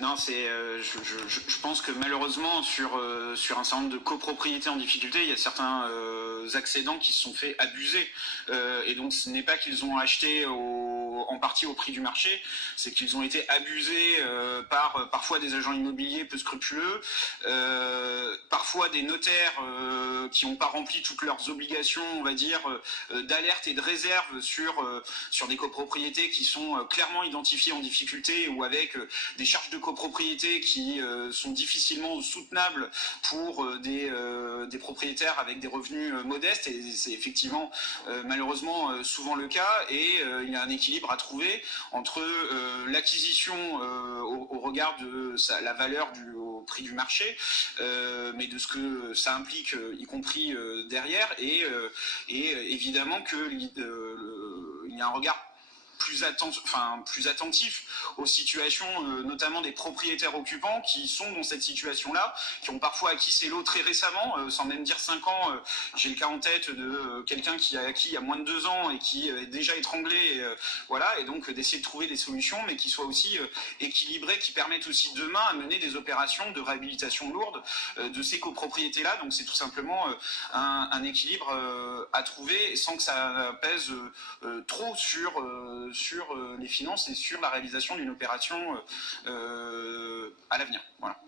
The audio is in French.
Non, je pense que malheureusement sur un certain nombre de copropriétés en difficulté, il y a certains accédants qui se sont fait abuser. Et donc ce n'est pas qu'ils ont acheté en partie au prix du marché, c'est qu'ils ont été abusés par parfois des agents immobiliers peu scrupuleux, parfois des notaires qui n'ont pas rempli toutes leurs obligations, on va dire, d'alerte et de réserve sur des copropriétés qui sont clairement identifiées en difficulté ou avec des charges de copropriété qui sont difficilement soutenables pour des propriétaires avec des revenus modestes, et c'est effectivement malheureusement souvent le cas, et il y a un équilibre à trouver entre l'acquisition au regard de la valeur au prix du marché, mais de ce que ça implique, y compris derrière, et évidemment qu'il y a un regard plus attentif aux situations, notamment des propriétaires occupants qui sont dans cette situation-là, qui ont parfois acquis ces lots très récemment, sans même dire 5 ans. J'ai le cas en tête de quelqu'un qui a acquis il y a moins de 2 ans et qui est déjà étranglé, voilà, et donc d'essayer de trouver des solutions, mais qui soient aussi équilibrées, qui permettent aussi demain à mener des opérations de réhabilitation lourde de ces copropriétés-là. Donc c'est tout simplement un équilibre à trouver sans que ça pèse trop sur les finances et sur la réalisation d'une opération à l'avenir. Voilà.